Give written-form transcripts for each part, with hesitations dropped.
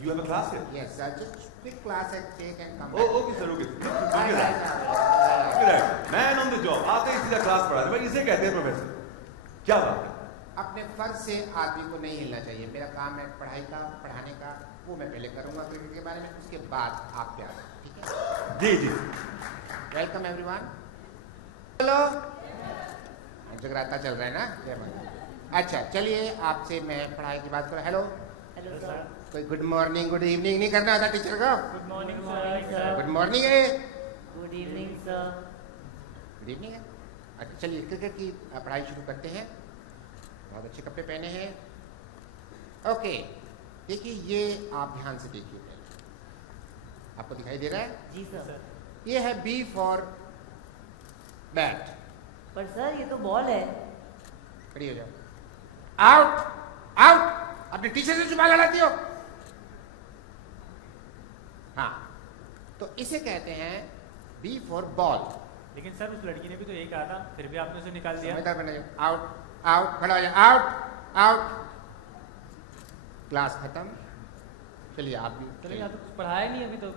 You have a class here? Yes, sir. Just quick class and take and come Oh, back. okay sir, okay. Right, Okay, right, sir. right. Okay, right. Man on the job. आते ही सीधा class पढ़ा दे। भाई इसे कहते हैं professor. क्या बात है? अपने फर्ज से आदमी को नहीं हिलना चाहिए। मेरा काम है पढ़ाई का, पढ़ाने का, वो मैं पहले करूंगा क्रिकेट के बारे में, उसके बाद आप प्यार करें, ठीक है? जी जी। Welcome everyone. हेलो। जगराता चल रहा है ना? जय माता। अच्छा, चलिए आपसे मैं पढ़ाई की बात करूँ। हेलो। Hello sir. कोई गुड मॉर्निंग, गुड इवनिंग नहीं करना होता टीचर को? Good morning sir. Good morning है। Good evening sir. Good evening है। अच्छा, चलिए क्रिकेट की पढ़ाई शुरू करते हैं। बहुत अच्छे कपड़े पहने हैं। ओके, देखिए ये आप ध्यान से देखिए पहले। आपको दिखाई दे रहा है? जी सर। ये है बी फॉर बैट। पर सर ये तो बॉल है। खड़ी हो जाओ। Out, out. अपने टीचर से जुबान लड़ाती हो? हाँ, तो इसे कहते हैं बी फॉर बॉल। लेकिन सर उस लड़की ने भी तो यही कहा था, फिर भी आपने उसे निकाल दिया। समझदार बनना चाहिए। आउट, आउट, खड़ा हो जाओ। Out, out. क्लास खत्म। चलिए आप भी चलो यहाँ तो कुछ पढ़ाया नहीं अभी तक।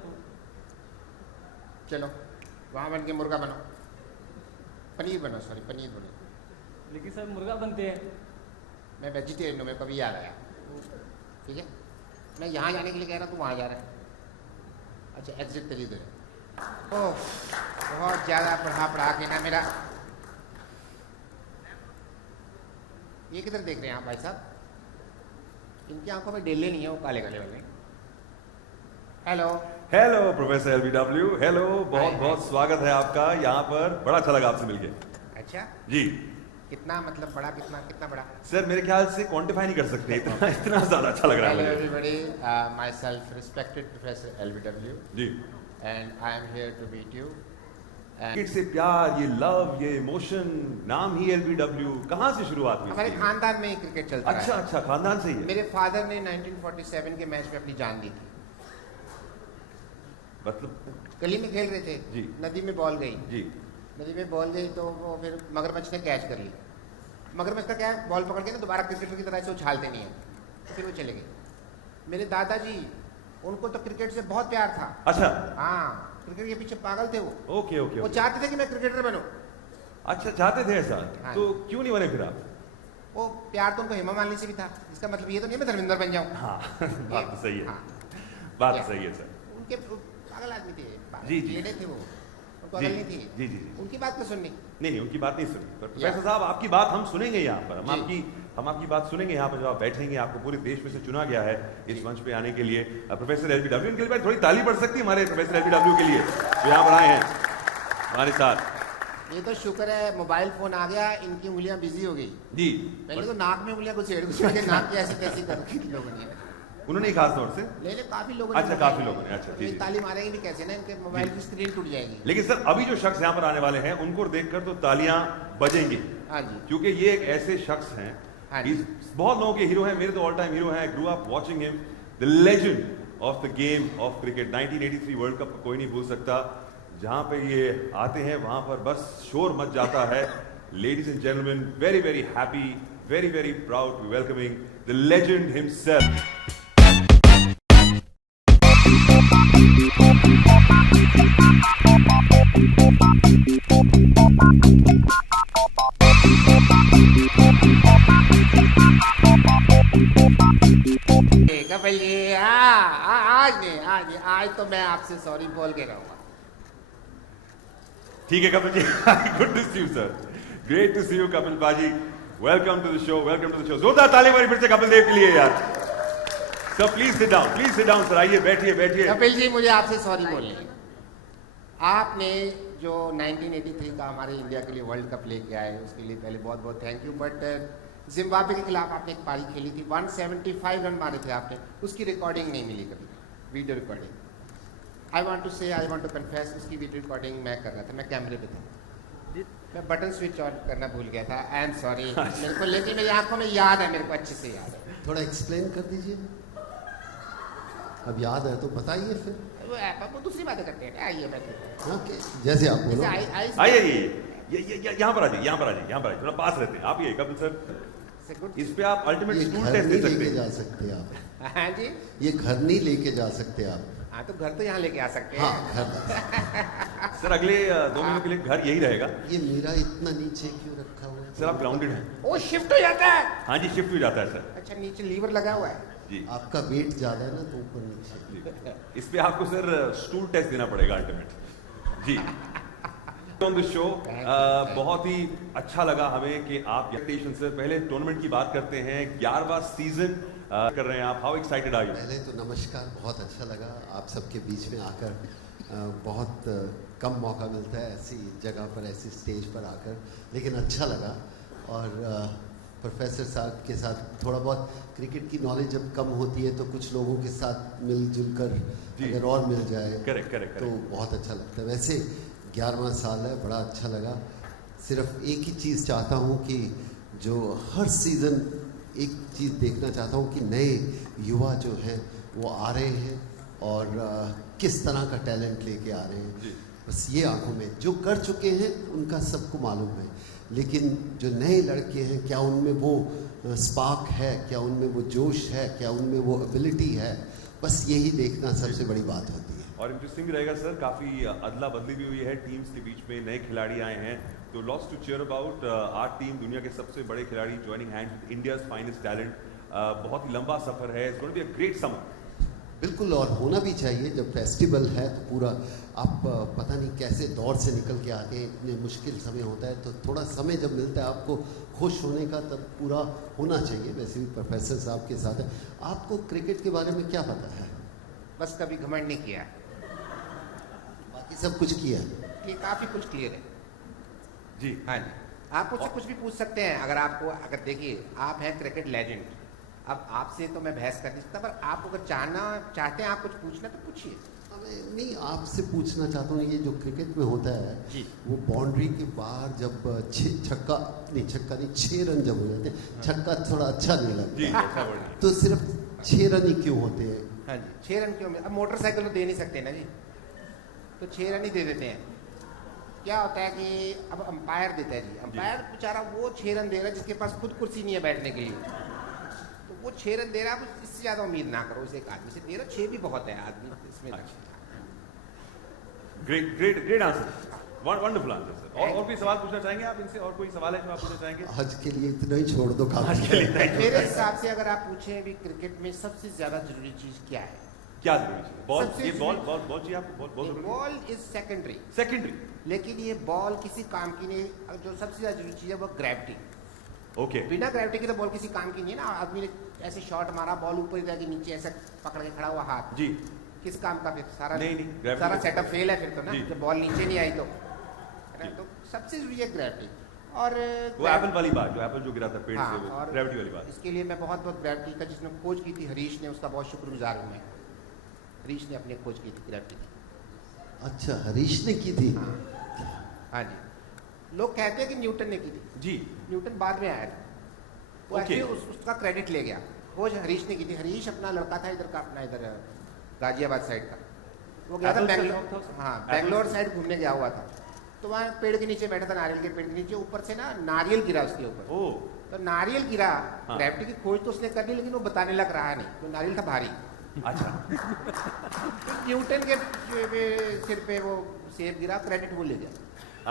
चलो वहां बन के मुर्गा बनो, पनीर बनो, सॉरी पनीर बनो। लेकिन सर मुर्गा बनते हैं। मैं वेजिटेरियन हूँ, मैं कभी याद आया। ठीक है, मैं यहाँ जाने के लिए कह रहा हूँ, तू वहाँ जा रहा है। अच्छा, एग्जिट तेरी इधर है। ओह, बहुत ज़्यादा पढ़ा के ना मेरा। ये किधर देख रहे हैं आप भाई साहब? इनकी आंखों में डेले नहीं है, वो काले काले वाले। Hello. Hello professor LBW. Hello, बहुत बहुत स्वागत है आपका यहाँ पर। बड़ा अच्छा लगा आपसे मिलके। अच्छा जी। कितना मतलब बड़ा, कितना कितना बड़ा? सर मेरे ख्याल से क्वांटिफाई नहीं कर सकते, इतना इतना ज्यादा अच्छा लग रहा है Hello मुझे। everybody, myself respected Professor LBW जी। and I am here to meet you. Cricket से प्यार, ये लव, ये इमोशन, नाम ही एलबीडब्ल्यू, कहाँ से शुरुआत हुई हमारे इसकी? खानदान में ही क्रिकेट चलता अच्छा है। अच्छा, खानदान से ही है। मेरे फादर ने 1947 के मैच में अपनी जान दी थी। मतलब गली में खेल रहे थे जी। नदी में बॉल गई। जी। नदी में बॉल गई तो वो फिर मगरमच्छ ने कैच कर ली। मगरमच्छ का क्या है, बॉल पकड़ के ना दोबारा क्रिकेटर की तरह से उछालते नहीं है, तो फिर वो चले गए। मेरे दादाजी, उनको तो क्रिकेट से बहुत प्यार था। अच्छा। हाँ, क्रिकेट के पीछे पागल थे वो। ओके ओके वो ओके। चाहते थे कि मैं क्रिकेटर बनूं। अच्छा, चाहते थे ऐसा? हाँ। तो क्यों नहीं बने फिर आप? वो प्यार तो उनको हेमा मालिनी से भी था। इसका मतलब ये तो नहीं मैं धर्मेंद्र बन जाऊं। हाँ बात तो सही है। हाँ। बात या। तो सही है सर। उनके पागल आदमी थे। जी, जी। लेडे थे वो, उनको जी अकल नहीं थी। जी जी जी। उनकी बात तो सुननी। नहीं उनकी बात नहीं सुनी, पर या। प्रोफेसर साहब आपकी बात हम सुनेंगे यहाँ पर। जी। हम आपकी बात सुनेंगे यहाँ पर जब आप बैठेंगे। आपको पूरे देश में से चुना गया है इस मंच पे आने के लिए। प्रोफेसर एलबीडब्ल्यू, इनके लिए थोड़ी ताली पड़ सकती है हमारे प्रोफेसर एलबीडब्ल्यू के लिए जो यहाँ पर आए हैं हमारे साथ। ये तो शुक्र है मोबाइल फोन आ गया, इनकी उंगलियां बिजी हो गई। जी। पहले तो नाक में उंगलियां घुसेड़ घुसेड़ के नाक की ऐसी कैसी करके लोगों ने उन्होंने ही खास तौर से। ले ले काफी लोगों अच्छा, काफी लोगों ने। अच्छा, जी, ये जी। ताली मारेंगे भी कैसे ना, इनके मोबाइल जी। की स्क्रीन टूट जाएगी। लेकिन सर अभी जो शख्स यहाँ पर आने वाले हैं उनको देखकर तो तालियां बजेंगी, हाँ जी। क्योंकि ये एक ऐसे शख्स हैं, हाँ जी। बहुत लोगों के हीरो हैं। मेरे तो ऑल टाइम हीरो हैं। Grew up watching him, the legend of the game of cricket. 1983 world cup कोई नहीं भूल सकता। जहां पे ये आते हैं वहां पर बस शोर मच जाता है। Ladies and gentleman, very very happy, very very proud to welcoming the legend himself. Kapil ji, आज तो मैं आपसे सॉरी बोल के रहूंगा। ठीक है Kapil ji. Good to see you sir, great to see you Kapil बाजी। Welcome to the show, welcome to the show. जोरदार ताली मारी फिर से कपिल देव के लिए यार। Sir please sit down sir. आइए बैठिए बैठिए। कपिल जी, मुझे आपसे सॉरी बोलनी है। आपने जो 1983 का हमारे इंडिया के लिए वर्ल्ड कप लेके आए, उसके लिए पहले बहुत बहुत थैंक यू। बट जिम्बाब्वे के खिलाफ आपने एक पारी खेली थी, 175 रन मारे थे आपने, उसकी रिकॉर्डिंग नहीं मिली कभी, video recording. I want to confess, उसकी वीडियो रिकॉर्डिंग मैं कर रहा था, मैं कैमरे पे था, मैं बटन स्विच ऑन करना भूल गया था। आई एम सॉरी मेरे को, लेकिन मेरी आंखों में याद है, मेरे को अच्छे से याद है। थोड़ा एक्सप्लेन कर दीजिए। अब याद है तो बताइए फिर। वो दूसरी बातें करते हैं। आइए बैठिए। ओके, जैसे आप बोलो। आइए यहाँ पर आ जाइए, यहाँ पर आ जाइए, यहाँ पर आ जाइए। थोड़ा पास रहते हैं आप। ये Kapil sir It's a good इस पे आप अल्टीमेट ये स्टूल घर टेस्ट नहीं दे सकते लेके हैं। जा सकते आप, हाँ जी, ये घर नहीं लेके जा सकते आप। हाँ तो घर तो यहाँ लेके आ सकते हाँ हैं। घर, सर अगले 2 महीनों के लिए घर यही रहेगा। ये मेरा इतना नीचे क्यों रखा हुआ है? सर आप ग्राउंडेड हैं। वो शिफ्ट हो जाता है। हाँ जी, शिफ्ट हो जाता है सर। अच्छा, नीचे लीवर लगा हुआ है। जी आपका वेट ज्यादा है ना, तो ऊपर नीचे। इस पे आपको सर स्टूल टेस्ट देना पड़ेगा अल्टीमेट। जी ऑन द शो बहुत ही अच्छा लगा हमें कि आप एक्सपेक्टेशन से पहले टूर्नामेंट की बात करते हैं। 11वां सीजन कर रहे हैं आप। How excited are you? पहले तो नमस्कार, बहुत अच्छा लगा आप सबके बीच में आकर। बहुत कम मौका मिलता है ऐसी जगह पर, ऐसी स्टेज पर आकर, लेकिन अच्छा लगा। और प्रोफेसर साहब के साथ थोड़ा बहुत क्रिकेट की नॉलेज जब कम होती है तो कुछ लोगों के साथ मिलजुल कर जी। अगर और मिल जाए करेक्ट करेक्ट तो बहुत अच्छा लगता है। वैसे 11वां साल है, बड़ा अच्छा लगा। सिर्फ एक ही चीज़ चाहता हूँ कि जो हर सीज़न एक चीज़ देखना चाहता हूँ कि नए युवा जो हैं वो आ रहे हैं और किस तरह का टैलेंट लेके आ रहे हैं। जी। बस ये आंखों में जो कर चुके हैं उनका सबको मालूम है, लेकिन जो नए लड़के हैं क्या उनमें वो स्पार्क है, क्या उनमें वो जोश है, क्या उनमें वो एबिलिटी है, बस यही देखना सबसे बड़ी बात होती है। और इंटरेस्टिंग रहेगा सर, काफी अदला बदली भी हुई है टीम्स के बीच में, नए खिलाड़ी आए हैं, तो lots to cheer about. Our team दुनिया के सबसे बड़े खिलाड़ी joining hand with India's finest talent. बहुत ही लंबा सफर है, it's going to be a great summer. बिल्कुल, और होना भी चाहिए। जब फेस्टिवल है तो पूरा आप पता नहीं कैसे दौर से निकल के आते हैं, इतने मुश्किल समय होता है, तो थोड़ा समय जब मिलता है आपको खुश होने का तब पूरा होना चाहिए। वैसे भी प्रोफेसर साहब के साथ है। आपको क्रिकेट के बारे में क्या पता है? बस कभी घमंड नहीं किया, बाकी सब कुछ किया है। ये काफी कुछ क्लियर है। जी हाँ जी, आप मुझसे कुछ भी पूछ सकते हैं। अगर आपको, अगर देखिए आप हैं क्रिकेट लेजेंड, अब आपसे तो मैं बहस कर नहीं सकता, पर आप अगर चाहते हैं आप कुछ पूछना तो पूछिए। नहीं, आपसे पूछना चाहता हूँ, ये जो क्रिकेट में होता है जी। वो बाउंड्री के बाहर जब 6 रन जब हो जाते हैं, छक्का थोड़ा अच्छा नहीं जी लगता, अच्छा वर्ड है। तो सिर्फ 6 रन ही क्यों होते हैं? हाँ जी, 6 रन क्यों? अब मोटरसाइकिल तो दे नहीं सकते ना जी, तो 6 रन ही दे देते हैं। क्या होता है कि अब अंपायर देता है जी, अंपायर बेचारा वो 6 रन दे रहा है जिसके पास खुद कुर्सी नहीं है बैठने के लिए, तो वो 6 रन दे रहा है, इससे ज़्यादा उम्मीद ना करो। उसे एक आदमी से दे रहा, 6 भी बहुत है आदमी इसमें। Great great great answer, wonderful answer sir. और कोई सवाल पूछना चाहेंगे आप इनसे? और कोई सवाल है जो आप पूछना चाहेंगे? आज के लिए इतना ही छोड़ दो, आज काफी के लिए thank you। मेरे हिसाब से अगर आप पूछें अभी क्रिकेट में सबसे ज़्यादा जरूरी चीज़ क्या है? क्या जरूरी है? बॉल, सबसे ये बॉल जरूरी- बॉल बॉल चाहिए आपको? बॉल बॉल जरूरी है? Ball is secondary, secondary. लेकिन ये बॉल किसी काम की नहीं। जो सबसे ज़्यादा जरूरी चीज़ है वो ग्रेविटी। ओके बिना ग्रेविटी के तो बॉल किसी काम की नहीं है ना। आदमी ने ऐसे शॉट मारा, बॉल ऊपर ही जाके नीचे ऐसे पकड़ के खड़ा हुआ हाथ, जी किस काम का? फिर सारा नहीं, gravity सारा तो- सेटअप फेल है फिर तो ना, जी। जब बॉल नीचे नहीं आई तो। जी। तो सबसे जरूरी है ग्रेविटी। और वो एप्पल वाली बात, जो एप्पल जो गिरा था पेड़ हाँ, से, वो और ग्रेविटी वाली बात। इसके लिए मैं बहुत बहुत ग्रेविटी का, जिसने खोज की थी हरीश ने, उसका बहुत शुक्रगुजार हूँ मैं। हरीश ने अपनी खोज की थी ग्रेविटी की। अच्छा, हरीश ने की थी? हाँ जी, लोग कहते हैं कि न्यूटन ने की थी, जी न्यूटन बाद में आया था, वो Okay. ऐसे उसका क्रेडिट ले गया। खोज हरीश ने की थी। हरीश अपना लड़का था इधर का, अपना इधर गाजियाबाद साइड का, वो गया था Apple से बैंगलोर। शौक था उसे? हाँ, Apple बैंगलोर से? साइड घूमने गया हुआ था, तो वहाँ पेड़ के नीचे बैठा था, नारियल के पेड़ के नीचे, ऊपर से ना नारियल गिरा उसके ऊपर। ओ तो नारियल गिरा, हाँ। ग्रेविटी की खोज तो उसने कर ली, लेकिन वो बताने लग रहा नहीं, तो नारियल था भारी। अच्छा तो न्यूटन के सिर पे वो सेब गिरा, क्रेडिट वो ले गया।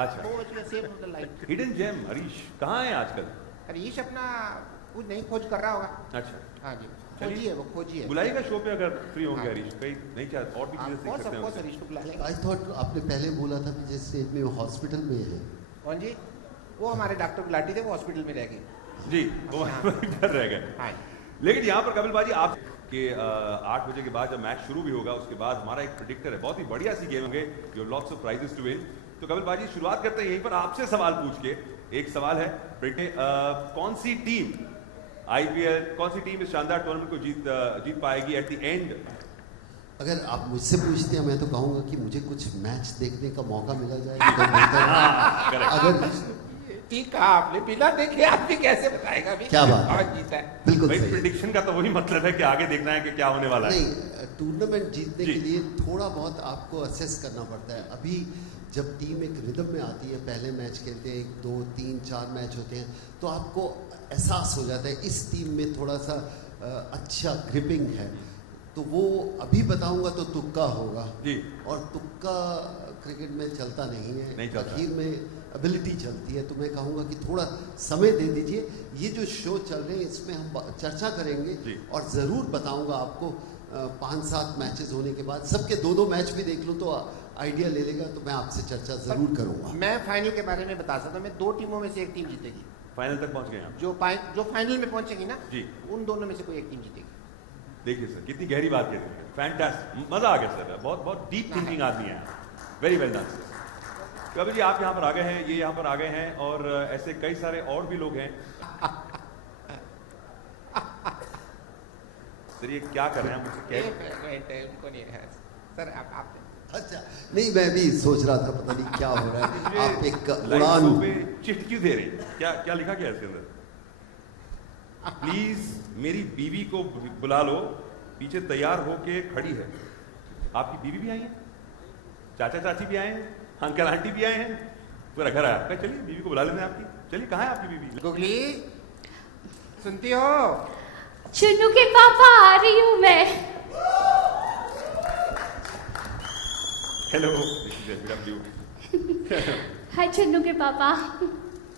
अच्छा। वो बच गया सेब of the life. Hidden gem Harish कहाँ है आजकल? हरीश अपना कुछ नहीं खोज कर रहा होगा। अच्छा, हाँ जी, चलिए। खोजी है, वो खोजी है। बुलाइएगा शो पे अगर फ्री होंगे हाँ। हरीश। कहीं नहीं चाहते और भी चीजें सीख सकते हैं ऑफकोर्स उनसे। हरीश को बुला लेंगे। आई थॉट आपने पहले बोला था कि जिस स्टेज में वो हॉस्पिटल में है। कौन जी? वो हमारे डॉक्टर गुलाटी थे, वो हॉस्पिटल में रह गए। जी वो डर रह गए। हाँ, लेकिन यहाँ पर कपिल बाजी आप के 8 बजे के बाद जब मैच शुरू भी होगा उसके बाद हमारा एक प्रेडिक्टर है, बहुत ही बढ़िया सी गेम होंगे, you lots of prizes to win. तो कपिल बाजी शुरुआत करते हैं यहीं पर आपसे सवाल पूछ के। एक सवाल है कौन सी टीम आईपीएल, कौन सी टीम इस शानदार टूर्नामेंट को जीत पाएगी एट द एंड? अगर आप मुझसे पूछते हैं मैं तो कहूँगा कि मुझे कुछ मैच देखने का मौका मिला जाए तो बेहतर है। अगर ठीक कहा आपने, बिना देखे आदमी कैसे बताएगा अभी क्या बात है? कौन जीता है? बिल्कुल भाई सही। प्रेडिक्शन का तो वही मतलब है कि आगे देखना है कि क्या होने वाला है। नहीं, टूर्नामेंट जीतने जी। के लिए थोड़ा बहुत आपको असेस करना पड़ता है। अभी जब टीम एक रिदम में आती है, पहले मैच खेलते हैं, 1 2 3 4 मैच होते हैं, तो आपको एहसास हो जाता है इस टीम में थोड़ा सा अच्छा ग्रिपिंग है। तो वो अभी बताऊंगा तो तुक्का होगा जी। और तुक्का क्रिकेट में चलता नहीं है, नहीं चलता। आखिर में एबिलिटी चलती है। तो मैं कहूँगा कि थोड़ा समय दे दीजिए। ये जो शो चल रहे हैं इसमें हम चर्चा करेंगे जी। और ज़रूर बताऊंगा आपको 5-7 मैचेस होने के बाद, सबके 2-2 मैच भी देख लूँ तो आइडिया ले लेगा, तो मैं आपसे चर्चा ज़रूर करूँगा। मैं फाइनल के बारे में बता सकता हूँ, मैं 2 टीमों में से एक टीम जीतेगी। फाइनल तक पहुंच गए आप। जो फाइनल में पहुंचेगी ना जी। उन दोनों में से कोई एक टीम जीतेगी। देखिए सर कितनी गहरी बात कह रहे हैं, फैंटास्टिक, मजा आ गया सर, बहुत बहुत डीप थिंकिंग आदमी है, very well done sir. Kabir ji आप यहाँ पर आ गए हैं, ये यहाँ पर आ गए हैं और ऐसे कई सारे और भी लोग हैं। सर ये क्या कर रहे हैं, मुझसे कह उनको नहीं है सर, आप अच्छा, नहीं मैं भी सोच रहा था पता नहीं क्या हो रहा है। आप एक लाइव उड़ान शो पे चिट क्यों दे रहे हैं, क्या क्या लिखा क्या है इसके अंदर? प्लीज मेरी बीवी को बुला लो, पीछे तैयार होके खड़ी है। आपकी बीवी भी आई है, चाचा चाची भी आए हैं, अंकल आंटी भी आए हैं, पूरा घर आया। कहा चलिए बीवी को बुला लेते हैं आपकी, चलिए कहाँ है आपकी बीवी? गुगली सुनती हो? चुन्नू के पापा आ रही हूँ मैं। हेलो। हाय चुन्नू के पापा।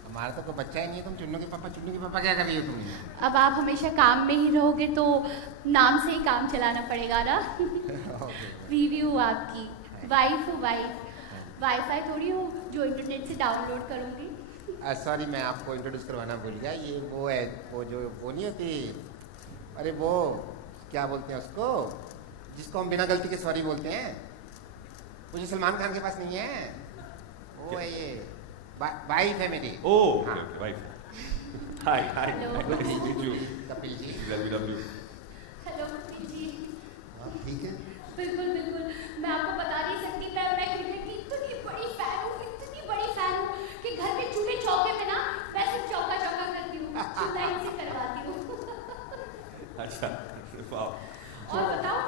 हमारा तो कोई बच्चा ही नहीं है, तुम चुन्नू के पापा क्या कर रही हो तुम? अब आप हमेशा काम में ही रहोगे तो नाम से ही काम चलाना पड़ेगा ना। बीवी हूँ आपकी, वाइफ हूँ वाइफ, वाईफाई थोड़ी हो जो इंटरनेट से डाउनलोड करूँगी। सॉरी मैं आपको इंट्रोड्यूस करवाना भूल गया, ये वो है, वो नहीं होती, अरे वो क्या बोलते हैं उसको जिसको हम बिना गलती के सॉरी बोलते हैं, वो जो सलमान खान के पास नहीं है, वो है ये वाइफ है मेरी। ओह हाँ। वाइफ। हाय हाय, Hello. कपिल जी। हेलो कपिल जी। आप ठीक है? बिल्कुल बिल्कुल, मैं आपको बता नहीं सकती, मैं क्रिकेट की इतनी बड़ी फैन हूँ कि घर में चूल्हे चौके में ना मैं सिर्फ चौका करती हूँ, चूल्हा ही से करवाती हूँ। अच्छा वाह। और बताऊँ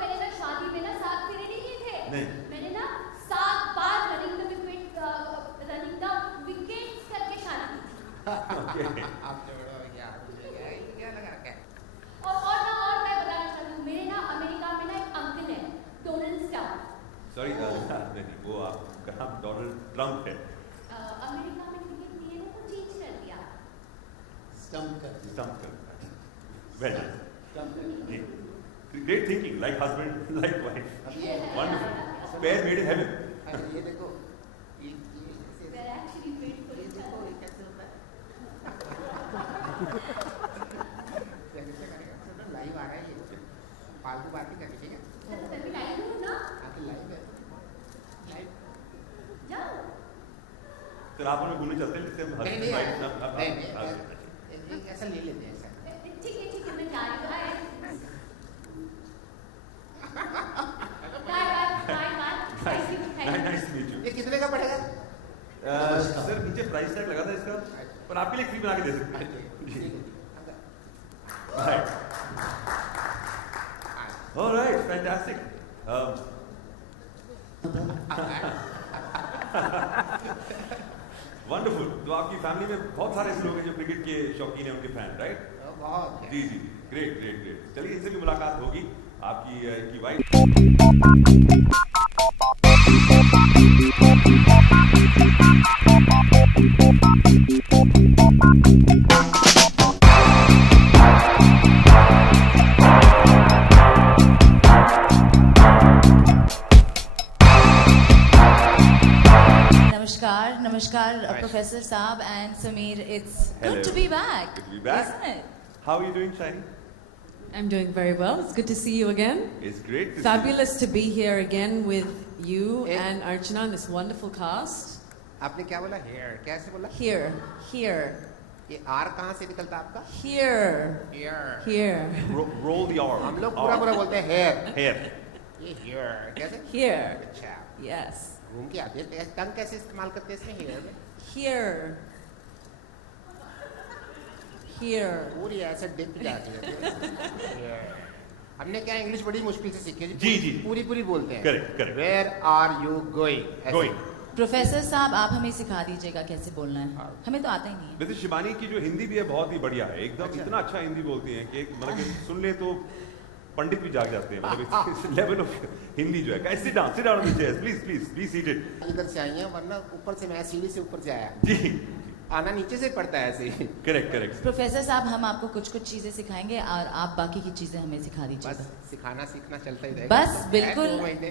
मैंने ना शादी में ना 7 फेरे नहीं लिए थे। नहीं। मैंने ना 7 बार रनिंग द विकेट्स करके शादी की थी। आपने बड़ा क्या लगा रखा है? और मैं बताना चाहती हूँ, मेरे ना अमेरिका में ना एक अंकल है, डोनाल्ड ट्रम्प। सॉरी नहीं, वो आपका नाम डोनाल्ड ट्रम्प है। अमेरिका में क्रिकेट प्लेयर ने तो चेंज कर दिया। स्टंप कर दिया। स्टंप कर well great thinking, like husband like wife, wonderful pair made in heaven. अरे ये देखो, They're actually made for each other. ये कैसे होता है? लाइव आ रहा है ये, फालतू बात नहीं करनी, ठीक है? अच्छा, तभी लाइन हूँ ना, आके लाइव है, लाइव। जाओ। तो आप हमें घूमने चलते हैं जिससे हम नहीं हस्बैंड एक ऐसा ले लेते हैं ऐसा। ठीक है मैं जा रही हूँ। Bye thank you. Nice to meet you. ये कितने का पड़ेगा? सर नीचे प्राइस टैग लगा था इसका, पर आपके लिए फ्री बना के दे सकते हैं। Alright, fantastic. वंडरफुल। तो आपकी फैमिली में बहुत सारे ऐसे लोग हैं जो क्रिकेट के शौकीन हैं, उनके फैन, राइट? बहुत जी जी, ग्रेट। चलिए इससे भी मुलाकात होगी आपकी की wife. Namaskar, Professor Saab and Sameer. It's Hello. good to be back. Good to be back. Isn't it? How are you doing, Shiny? I'm doing very well. It's good to see you again. It's great to Fabulous to be here again with you Eh. and Archana and this wonderful cast. आपने क्या बोला? Hair कैसे बोला? Here, ये are कहाँ से निकलता है आपका? here, here. here, see. Roll the R. हम लोग पूरा बोलते हैं हेयर। Hair. ये हेयर कैसे? here. अच्छा, Yes, घूम के आते हैं। टंग कैसे इस्तेमाल करते हैं इसमें हेयर में? here, here. पूरी ऐसे डिप जाती है। हेयर। हमने क्या इंग्लिश बड़ी मुश्किल से सीखी है जी, जी। पूरी बोलते हैं। Correct, correct. Where are you going? ऐसे। Going. प्रोफेसर साहब आप हमें सिखा दीजिएगा कैसे बोलना है, हमें तो आता ही नहीं है। वैसे शिवानी की जो हिंदी भी है बहुत ही बढ़िया है, एकदम इतना अच्छा हिंदी बोलती है कि मतलब कि सुन ले तो पंडित भी जाग जाते हैं, मतलब इस लेवल ऑफ हिंदी जो है। Sit down on the chairs, please seated. इधर से आई हैं, वरना ऊपर से मैं सीढ़ी से ऊपर से आया। जी, आना नीचे से पड़ता है ऐसे ही। करेक्ट। प्रोफेसर साहब हम आपको कुछ चीजें सिखाएंगे और आप बाकी की चीजें हमें सिखा बस दीजिएगा। सिखाना सीखना चलता ही रहेगा। बस बिल्कुल 2 महीने।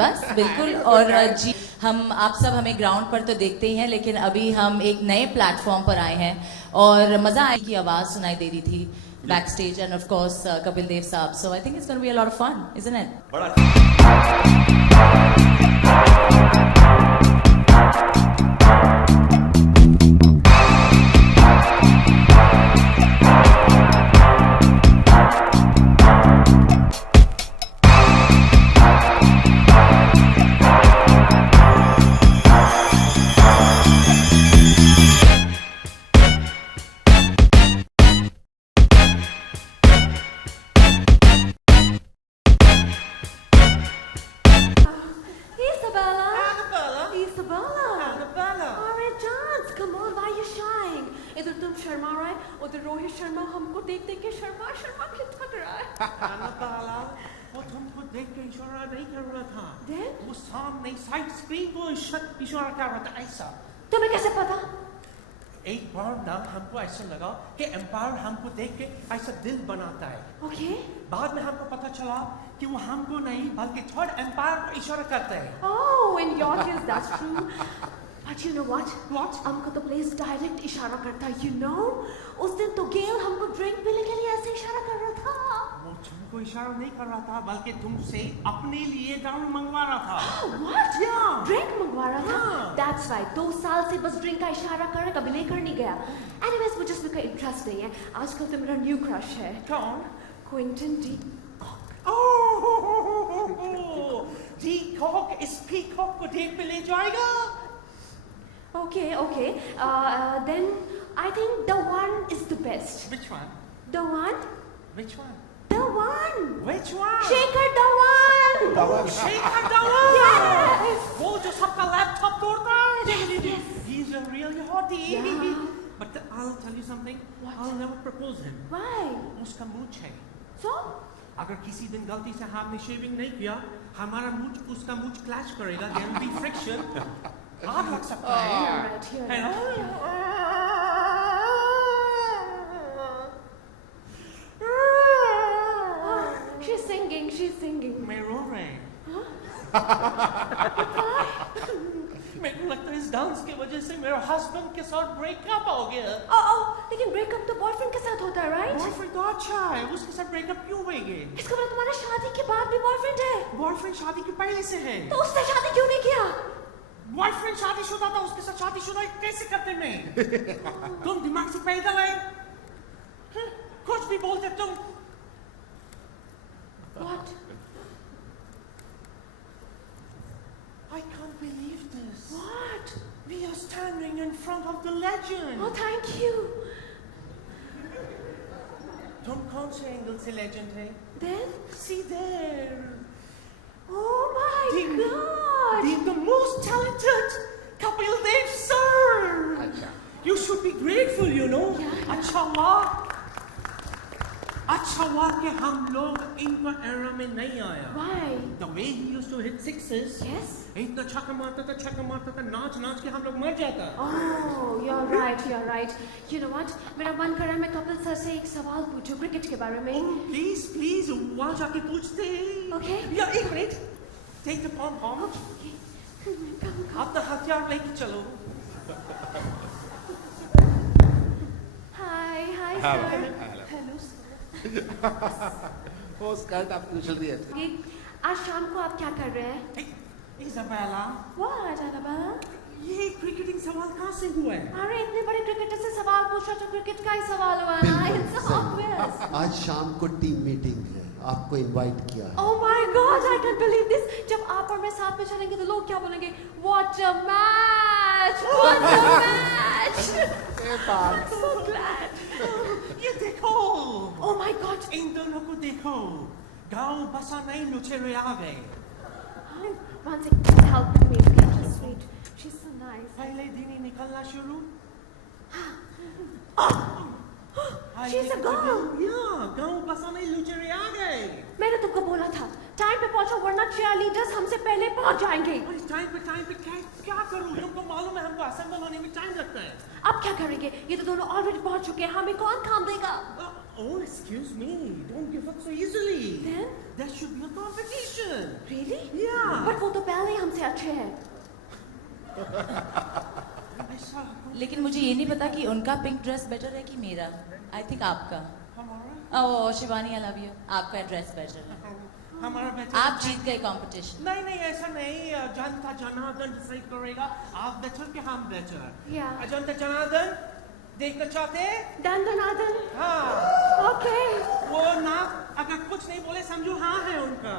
बस बिल्कुल। और जी हम आप सब हमें ग्राउंड पर तो देखते ही हैं, लेकिन अभी हम एक नए प्लेटफॉर्म पर आए हैं और मजा आई की आवाज सुनाई दे रही थी backstage and of course Kapil Dev साहब। So I think it's gonna be a lot of fun, isn't it? बड़ा Annabella! Alright, dance! Come on, why are you shying? इधर तुम शर्मा रहा है, उधर रोहित शर्मा हमको देख के शर्मा के थक रहा है। Annabella, वो तुमको देख के इशारा नहीं कर रहा था। Then? वो सामने साइड स्क्रीन को इशारा कर रहा था ऐसा। तुम्हें कैसे पता? एक बार ना हमको ऐसा लगा कि एम्पायर हमको देख के ऐसा दिल बनाता है। Okay. बाद में हमको पता चला कि वो हमको नहीं बल्कि थर्ड एम्पायर को इशारा करते हैं। Oh, in your case that's true. But you know what? What? हमको तो प्लेस डायरेक्ट इशारा करता, you know? उस दिन तो गेल हमको ड्रिंक पीने के लिए ऐसे इशारा कर रहा था। वो तुमको इशारा नहीं कर रहा था बल्कि तुमसे अपने लिए दारू मंगवा रहा था। What? Yeah. ड्रिंक मंगवा रहा था? Yeah. That's right. 2 साल से बस ड्रिंक का इशारा कर रहा, कभी लेकर नहीं गया। Anyways, मुझे इसमें कोई इंटरेस्ट नहीं है। आजकल तो मेरा न्यू क्रश है। कौन? क्विंटन डी डी कॉक इस पीकॉक को डेट पे ले जाएगा। Okay. Then I think the one is the best. Which one? The one? Which one? The one. Which one? Shaker the one. Shaker the one. Yes. वो जो सबका laptop तोड़ता है। Yes. He's a real hottie. Yeah. But I'll tell you something. What? I'll never propose him. Why? उसका मूंछ है। So? अगर किसी दिन गलती से हमने शेविंग नहीं किया, हमारा मूंछ उसका मूंछ क्लैश करेगा। There will be friction. आग लग सकता है। Alright, here. है ना? She's singing. मैं रो रहे हैं। मेरे को लगता है इस डांस की वजह से मेरा हस्बैंड के साथ ब्रेकअप हो गया। Oh, लेकिन ब्रेकअप तो बॉयफ्रेंड के साथ होता है, right? बॉयफ्रेंड तो अच्छा है, उसके साथ ब्रेकअप क्यों हुएगी? इसका मतलब तुम्हारा शादी के बाद भी बॉयफ्रेंड है? बॉयफ्रेंड शादी के पहले से है। तो उससे शादी क्यों नहीं किया? बॉयफ्रेंड शादीशुदा था, उसके साथ शादीशुदा कैसे करते मैं? तुम दिमाग से पैदल है? कुछ भी बोलते तुम। What? I can't believe this. What? We are standing in front of the legend. Oh, thank you. तुम कौन से एंगल से लेजेंड है? Then? See there. Oh my God! The most talented Kapil Dev sir. You should be grateful, you know. अच्छा हुआ कि हम लोग इनका era में नहीं आया। Why? The way he used to hit sixes. Yes. इतना छक्का मारता था, नाच के हम लोग मर जाता। Oh, you're right. You know what? मेरा मन कर रहा है मैं कपिल सर से एक सवाल पूछूं क्रिकेट के बारे में। Please, वहाँ जाके पूछते। Okay. या एक मिनट। Take the pom-pom. अपना हथियार लेके चलो। Hi, sir. Hello, sir. वो स्कर्ट आप पूछ रही है। आज शाम को आप क्या कर रहे हैं? Isabella. What, Annabella? ये क्रिकेटिंग सवाल कहाँ से हुआ है? अरे इतने बड़े क्रिकेटर से सवाल पूछ रहा तो क्रिकेट का ही सवाल हुआ ना? It's obvious. आज शाम को टीम मीटिंग है, आपको इनवाइट किया है। Oh my God, I can't believe this. जब आप और मैं साथ में चलेंगे तो लोग क्या बोलेंगे? What a match! What a match! I'm so glad. ये देखो। Oh my God. इन दोनों को देखो। गांव बसा नहीं लुटेरे आ गए। One second, just help me. Just wait. She's so nice. पहले दिन ही निकलना शुरू। She's a girl. गांव बसा नहीं लुटेरे आ गए। मैंने तुमको बोला था टाइम पे पहुंचो वरना cheerleaders हमसे पहले पहुंच जाएंगे। टाइम पे क्या करूं? तुमको मालूम है हमको असेंबल होने में टाइम लगता है। अब क्या करेंगे? ये तो दोनों ऑलरेडी पहुंच चुके हैं, हमें कौन काम देगा? Oh, excuse me. Don't give up so easily. Then? There should be a competition. Really? Yeah. But वो तो पहले ही हमसे अच्छे हैं। लेकिन मुझे ये नहीं पता कि उनका पिंक ड्रेस बेटर है कि मेरा। आई थिंक आपका। ओह शिवानी आई लव यू। आपका ड्रेस बेटर है। हमारा बेटर। आप जीत गए कंपटीशन। नहीं ऐसा नहीं, जनता जनार्दन डिसाइड करेगा आप बेटर कि हम बेटर। जनता जनार्दन देखना चाहते हैं? दनादन। हाँ। ओके। वो ना अगर कुछ नहीं बोले समझो हाँ है उनका।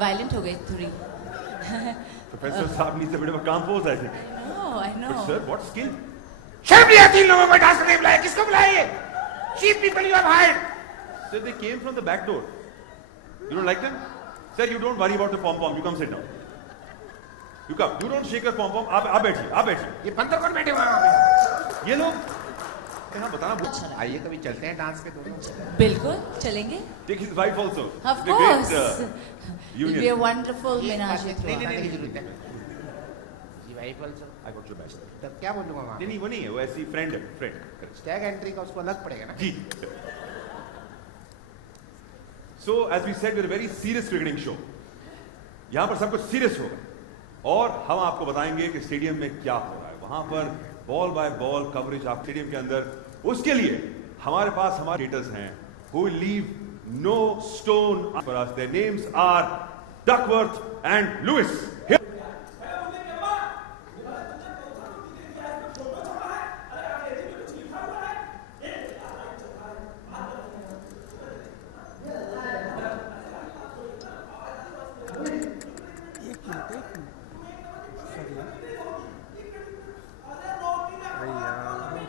वायलेंट हो गई थोड़ी। प्रोफेसर साहब needs a bit of a calm pose, I think. I know. But sir, what skill? शर्म नहीं आती लोगों को डांस करने बुलाया? किसको बुलाया ये? Cheap people you have hired. Sir, they came from the back door. You don't like them? Sir, you don't worry about the pom-pom. You come sit down. You come. You don't shake your pom-pom. आप बैठिए. ये बंदर कौन बैठे हुए हैं वहाँ पे? ये लोग यहाँ बताना। आइए कभी चलते हैं डांस पे दोनों। बिल्कुल चलेंगे। Take his wife also. Of course. Union. It'll be a wonderful menage a trois. नहीं जरूरत है। जी wife also. I got your back. तब क्या बोलूँगा वहाँ? नहीं वो नहीं है, वो ऐसी friend है, friend. Stag entry का उसको अलग पड़ेगा ना? जी. So as we said, we're a very serious cricketing show. यहाँ पर सब कुछ serious होगा और हम आपको बताएंगे कि स्टेडियम में क्या हो रहा है। वहाँ पर बॉल बाय बॉल कवरेज आप स्टेडियम के अंदर, उसके लिए हमारे पास हमारे क्रिकेटर्स हैं who will leave no stone for us. Their names are Duckworth and Lewis. Here.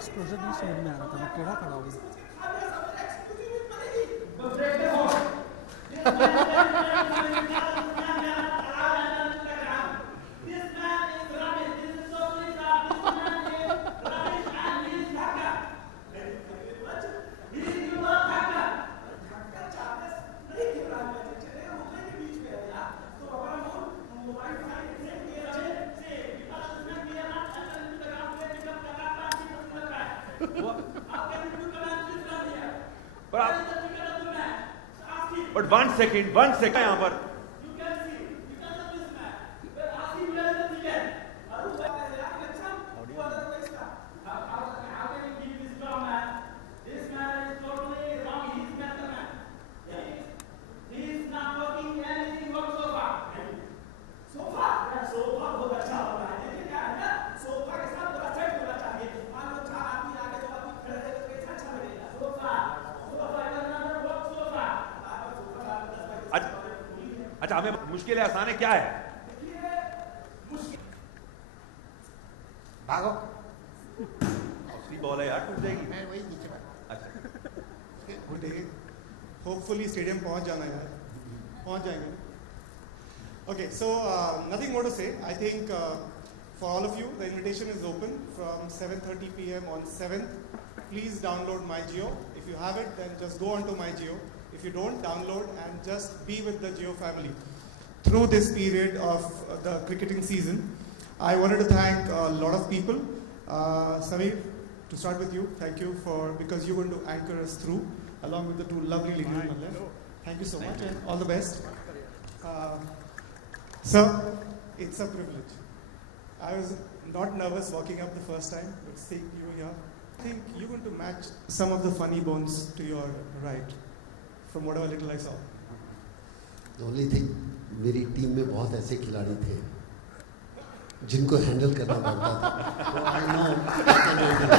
Exposure नहीं समझ में आ रहा था, मैं टेढ़ा खड़ा हूँ। But 1 second यहाँ पर. अच्छा हमें मुश्किल है आसान है क्या है? भागो। बॉल है यार टूट जाएगी। मैं वही नीचे अच्छा गुड डे। होपफुली स्टेडियम पहुंच जाना यार, पहुंच जाएंगे। Okay, so nothing more to say. I think for all of you, the invitation is open from 7:30 p.m. on 7th. Please download MyJio. If you have it, then just go onto MyJio. If you don't, download and just be with the Jio family through this period of the cricketing season. I wanted to thank a lot of people. Sameer, to start with you, thank you because you're going to anchor us through along with the two lovely ladies on the left. Thank you so much and all the best. Sir, it's a privilege. I was not nervous walking up the first time, but seeing you here, I think you're going to match some of the funny bones to your right, from whatever little I saw. The only thing, मेरी team में बहुत ऐसे खिलाड़ी थे जिनको handle करना पड़ता था। So I know I can handle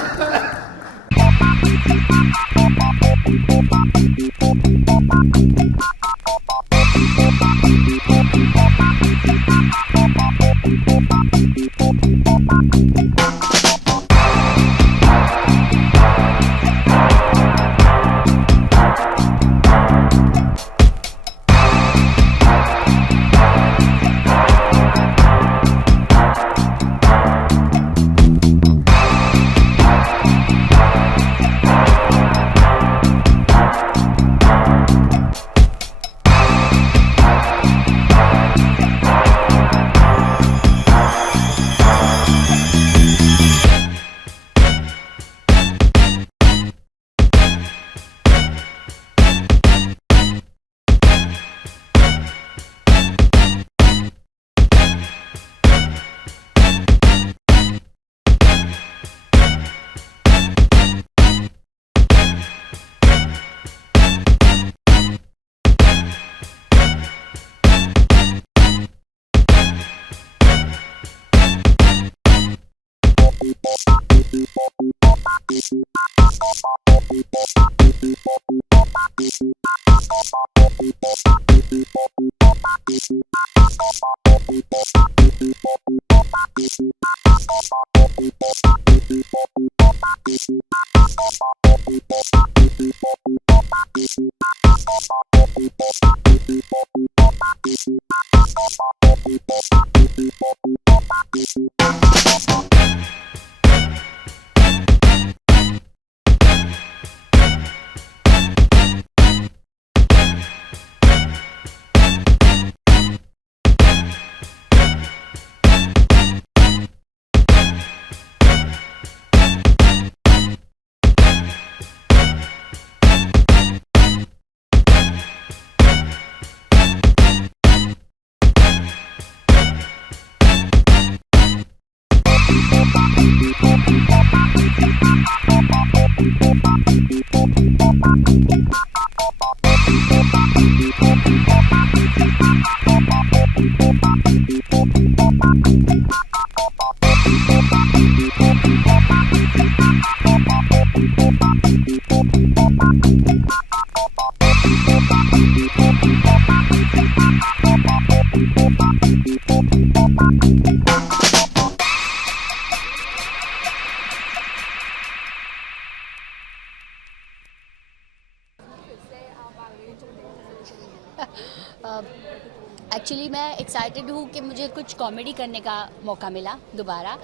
actually मैं एक्साइटेड हूँ कि मुझे कुछ कॉमेडी करने का मौका मिला दोबारा,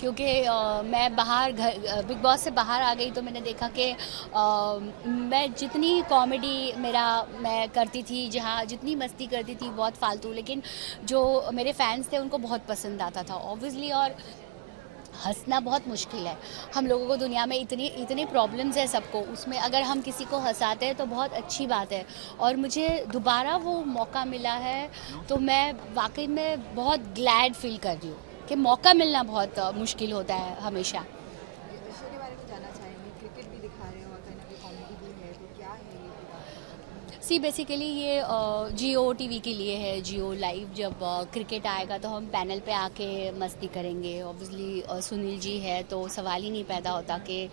क्योंकि मैं बाहर बिग बॉस से बाहर आ गई तो मैंने देखा कि मैं जितनी कॉमेडी मैं करती थी, जहाँ जितनी मस्ती करती थी बहुत फालतू, लेकिन जो मेरे फैंस थे उनको बहुत पसंद आता था ऑब्वियसली। और हंसना बहुत मुश्किल है। हम लोगों को दुनिया में इतनी प्रॉब्लम्स है सबको, उसमें अगर हम किसी को हंसाते हैं तो बहुत अच्छी बात है। और मुझे दोबारा वो मौका मिला है तो मैं वाकई में बहुत ग्लैड फील कर रही हूँ कि मौका मिलना बहुत मुश्किल होता है हमेशा। शो के बारे में जानना चाहेंगे, क्रिकेट भी दिखा रहे हो और कहीं ना कहीं कॉमेडी भी है, तो क्या है ये पूरा? सी बेसिकली ये जियो टीवी के लिए है। जियो लाइव जब क्रिकेट आएगा तो हम पैनल पे आके मस्ती करेंगे। ऑब्वियसली सुनील जी है तो सवाल ही नहीं पैदा होता कि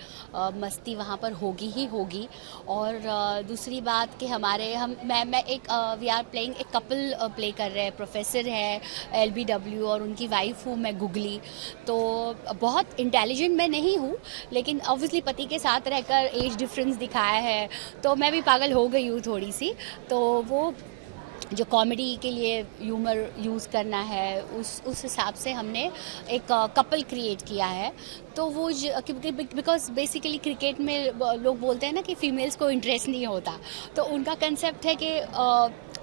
मस्ती वहाँ पर होगी ही होगी। और दूसरी बात कि मैं एक वी आर प्लेइंग एक कपल प्ले कर रहे हैं। प्रोफेसर है LBW और उनकी वाइफ हूँ मैं गुगली। तो बहुत इंटेलिजेंट मैं नहीं हूँ, लेकिन ऑब्वियसली पति के साथ रहकर एज डिफरेंस दिखाया है तो मैं भी पागल हो गई हूँ थोड़ी सी। तो वो जो कॉमेडी के लिए ह्यूमर यूज़ करना है उस हिसाब से हमने एक कपल क्रिएट किया है। तो वो बिकॉज बेसिकली क्रिकेट में लोग बोलते हैं ना कि फीमेल्स को इंटरेस्ट नहीं होता, तो उनका कंसेप्ट है कि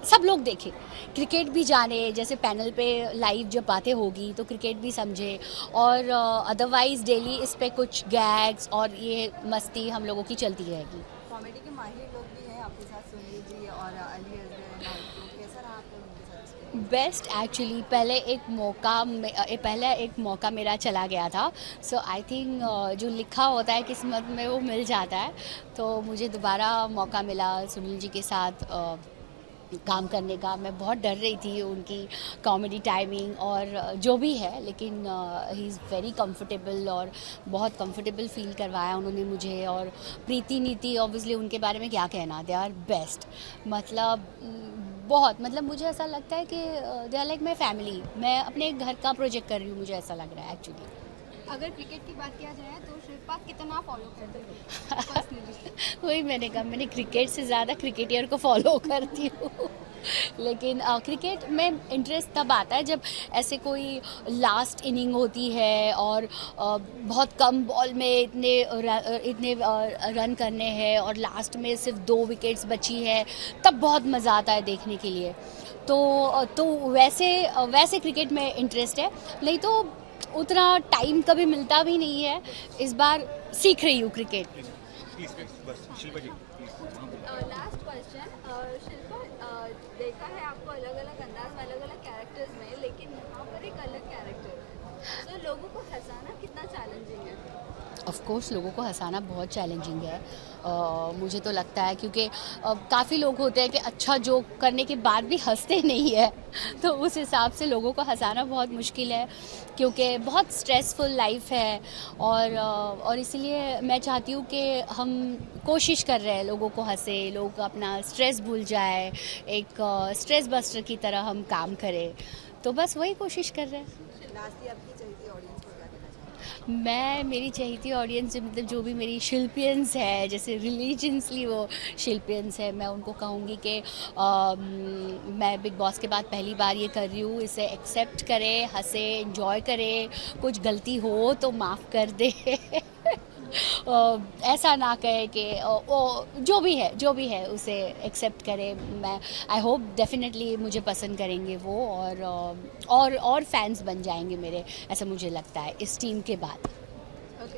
सब लोग देखें, क्रिकेट भी जाने, जैसे पैनल पे लाइव जब बातें होगी तो क्रिकेट भी समझे। और अदरवाइज़ डेली इस पे कुछ गैग्स और ये मस्ती हम लोगों की चलती रहेगी। कॉमेडी के माहिर लोग भी हैं आपके साथ, सुनील जी और अली असगर, कैसा रहा आप लोगों के साथ? बेस्ट एक्चुअली पहले एक मौका मेरा चला गया था। सो आई थिंक जो लिखा होता है किस्मत में वो मिल जाता है। तो मुझे दोबारा मौका मिला सुनील जी के साथ काम करने का। मैं बहुत डर रही थी उनकी कॉमेडी टाइमिंग और जो भी है, लेकिन ही इज़ वेरी कंफर्टेबल और बहुत कंफर्टेबल फील करवाया उन्होंने मुझे। और प्रीति नीति ऑब्वियसली उनके बारे में क्या कहना, दे आर बेस्ट। मतलब मुझे ऐसा लगता है कि they are like my family. मैं अपने घर का प्रोजेक्ट कर रही हूँ, मुझे ऐसा लग रहा है एक्चुअली। अगर क्रिकेट की बात किया जाए तो शिल्पा कितना फॉलो करते हो? वही मैंने कहा, मैंने क्रिकेट से ज़्यादा क्रिकेटियर को फॉलो करती हूँ। लेकिन क्रिकेट में इंटरेस्ट तब आता है जब ऐसे कोई लास्ट इनिंग होती है और बहुत कम बॉल में इतने रन करने हैं और लास्ट में सिर्फ 2 विकेट्स बची है, तब बहुत मज़ा आता है देखने के लिए। तो वैसे क्रिकेट में इंटरेस्ट है, नहीं तो उतना टाइम कभी मिलता भी नहीं है। इस बार सीख रही हूँ क्रिकेट। लास्ट क्वेश्चन, शिल्पा, देखा है आपको अलग अलग अंदाज में, अलग अलग कैरेक्टर्स में, लेकिन यहाँ पर एक अलग कैरेक्टर, तो लोगों को हंसाना कितना चैलेंजिंग है? ऑफ कोर्स लोगों को हंसाना बहुत चैलेंजिंग है। मुझे तो लगता है क्योंकि काफ़ी लोग होते हैं कि अच्छा जोक करने के बाद भी हंसते नहीं है, तो उस हिसाब से लोगों को हंसाना बहुत मुश्किल है क्योंकि बहुत स्ट्रेसफुल लाइफ है। और इसलिए मैं चाहती हूँ कि हम कोशिश कर रहे हैं लोगों को हंसे, लोग अपना स्ट्रेस भूल जाए, एक स्ट्रेस बस्टर की तरह हम काम करें। तो बस वही कोशिश कर रहे हैं। मेरी चहेती ऑडियंस मतलब जो भी मेरी शिल्पियंस है, जैसे रिलीजियसली वो शिल्पियंस है, मैं उनको कहूँगी कि मैं बिग बॉस के बाद पहली बार ये कर रही हूँ, इसे एक्सेप्ट करें, हंसे, एंजॉय करें, कुछ गलती हो तो माफ़ कर दे। ऐसा ना कहे कि जो भी है उसे एक्सेप्ट करें। मैं आई होप डेफिनेटली मुझे पसंद करेंगे वो और फैंस बन जाएंगे मेरे, ऐसा मुझे लगता है इस टीम के बाद।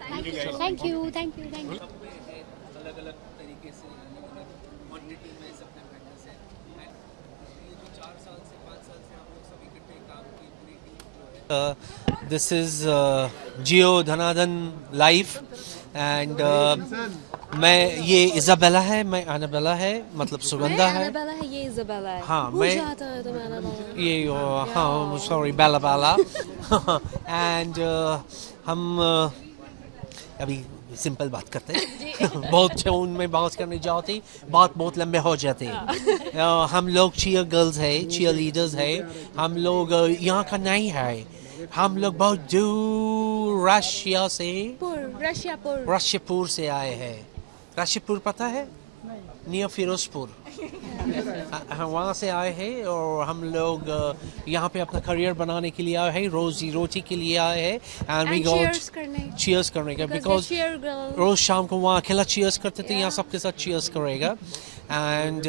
Thank you. अलग-अलग तरीके से क्वांटिटी में सब मेंबर्स हैं। ये जो 4 साल से 5 साल से आप लोग सब इकट्ठे काम की पूरी टीम जो है। This is Jio Dhanadhan live and मैं ये इजाबेला है, मैं एनाबेला है, मतलब सुगंधा है। एनाबेला है, ये इजाबेला है। हाँ, मैं ये हाँ सॉरी बेला बेला एंड हम अभी सिंपल बात करते हैं। बहुत टोन में बात करने जाते बात बहुत लंबे हो जाते हैं। हम लोग चीयर गर्ल्स है, चीयर लीडर्स है, हम लोग यहाँ का नहीं है, हम लोग बहुत दूर रशियापुर से आए हैं। रशियापुर पता है? नियर फिरोजपुर। वहाँ से आए हैं और हम लोग यहाँ पे अपना करियर बनाने के लिए आए हैं, रोजी रोटी के लिए आए हैं। एंड वी गॉट चीयर्स करने का, बिकॉज रोज शाम को वहाँ अकेला चीयर्स करते थे, यहाँ सबके साथ चीयर्स करेगा। एंड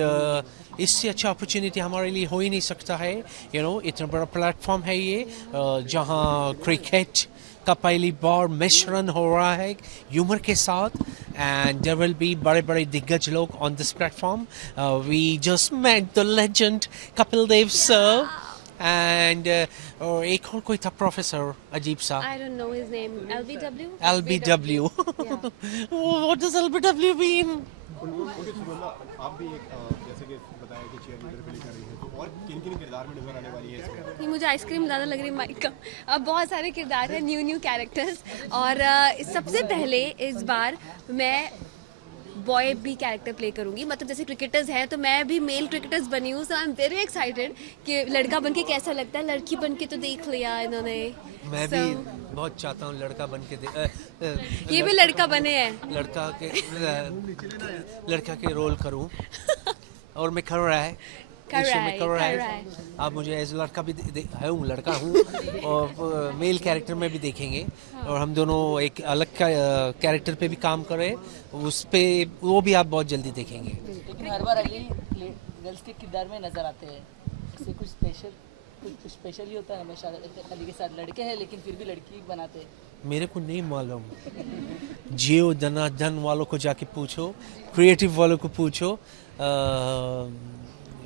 इससे अच्छा अपॉर्चुनिटी हमारे लिए हो ही नहीं सकता है। इतना बड़ा प्लेटफॉर्म है ये, जहाँ क्रिकेट का पहली बार मिश्रण हो रहा है ह्यूमर के साथ, एंड देयर विल बी बड़े बड़े दिग्गज लोग on this platform. We just met the legend Kapil Dev sir, and और एक और कोई था प्रोफेसर अजीब सा, I don't know his name. LBW? LBW. What does LBW mean? आप भी एक जैसे कि बताया कि चेयर लीडर पे लेकर रही है, तो और किन किन किरदार में नजर आने वाली है इसमें? नहीं, मुझे आइसक्रीम ज़्यादा लग रही है माइक का। अब बहुत सारे किरदार हैं, न्यू कैरेक्टर्स, और सबसे पहले इस बार मैं बॉय भी कैरेक्टर प्ले करूंगी। मतलब जैसे क्रिकेटर्स हैं तो मैं भी मेल क्रिकेटर्स बनी हूँ, सो आई एम वेरी एक्साइटेड कि लड़का बनके कैसा लगता है। लड़की बनके तो देख लिया इन्होंने, मैं भी बहुत चाहता हूँ लड़का बन के ये भी लड़का बने हैं, लड़का के रोल करूँ और मैं कर रहा है। आप मुझे एज लड़का भी हूँ, लड़का हूँ, और मेल कैरेक्टर में भी देखेंगे, और हम दोनों एक अलग कैरेक्टर पे भी काम करें, उस पे वो भी आप बहुत जल्दी देखेंगे। लेकिन हर बार अली गर्ल्स के किरदार में नजर आते हैं, इससे कुछ स्पेशल ही होता है हमेशा। अली के साथ लड़के हैं लेकिन फिर भी लड़की बनाते हैं। मेरे को नहीं मालूम, जियो जन वालों को जाके पूछो, क्रिएटिव वालों को पूछो।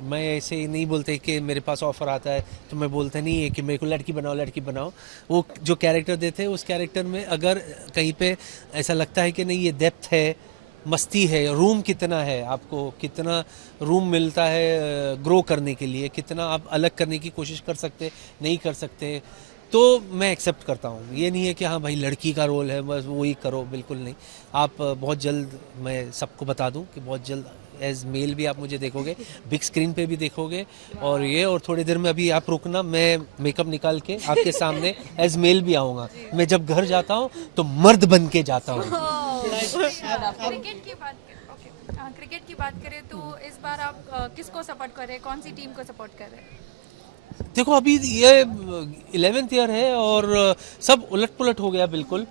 मैं ऐसे नहीं बोलते कि मेरे पास ऑफर आता है तो मैं बोलता नहीं है कि मेरे को लड़की बनाओ। वो जो कैरेक्टर देते हैं उस कैरेक्टर में अगर कहीं पे ऐसा लगता है कि नहीं ये डेप्थ है, मस्ती है, रूम कितना है, आपको कितना रूम मिलता है ग्रो करने के लिए, कितना आप अलग करने की कोशिश कर सकते नहीं कर सकते, तो मैं एक्सेप्ट करता हूँ। ये नहीं है कि हाँ भाई लड़की का रोल है बस वही करो, बिल्कुल नहीं। आप बहुत जल्द, मैं सबको बता दूँ कि बहुत जल्द एज मेल भी आप मुझे देखोगे, बिग स्क्रीन पे भी देखोगे, और थोड़ी देर में अभी आप रुकना, मैं मेकअप निकाल के आपके सामने एज मेल भी आऊँगा। मैं जब घर जाता हूँ तो मर्द बन के जाता हूँ। क्रिकेट की बात करें तो इस बार आप किसको सपोर्ट कर रहे हैं, कौन सी टीम को सपोर्ट कर रहे हैं? देखो अभी ये 11th ईयर है और सब उलट पुलट हो गया बिल्कुल।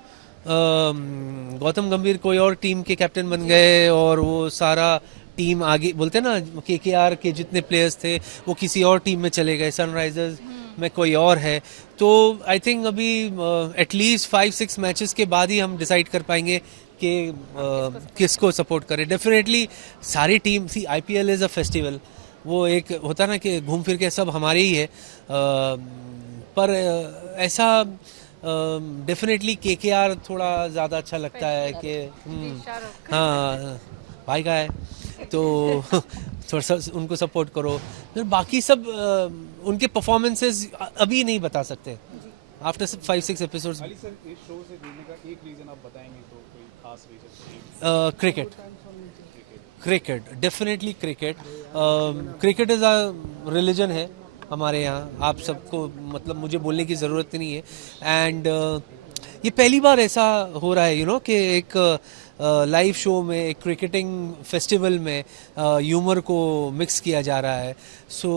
गौतम गंभीर कोई और टीम के कैप्टन बन गए, और वो सारा टीम आगे, बोलते ना KKR के जितने प्लेयर्स थे वो किसी और टीम में चले गए, सनराइजर्स में कोई और है। तो आई थिंक अभी एटलीस्ट 5-6 मैचेस के बाद ही हम डिसाइड कर पाएंगे कि किसको सपोर्ट करें। डेफिनेटली सारी टीम, see IPL is a festival, वो एक होता ना कि घूम फिर के सब हमारे ही है, पर ऐसा डेफिनेटली KKR थोड़ा ज़्यादा अच्छा लगता है कि हाँ भाई का है, तो थोड़ा सा उनको सपोर्ट करो। फिर बाकी सब उनके परफॉर्मेंसेस अभी नहीं बता सकते आफ्टर 5-6 एपिसोड्स। अली सर, इस शो से जुड़ने का एक रीज़न आप बताएंगे तो कोई खास reason? Cricket definitely cricket is a religion है हमारे यहाँ, आप सबको मतलब मुझे बोलने की ज़रूरत नहीं है। एंड ये पहली बार ऐसा हो रहा है कि एक लाइव शो में, एक क्रिकेटिंग फेस्टिवल में ह्यूमर को मिक्स किया जा रहा है। सो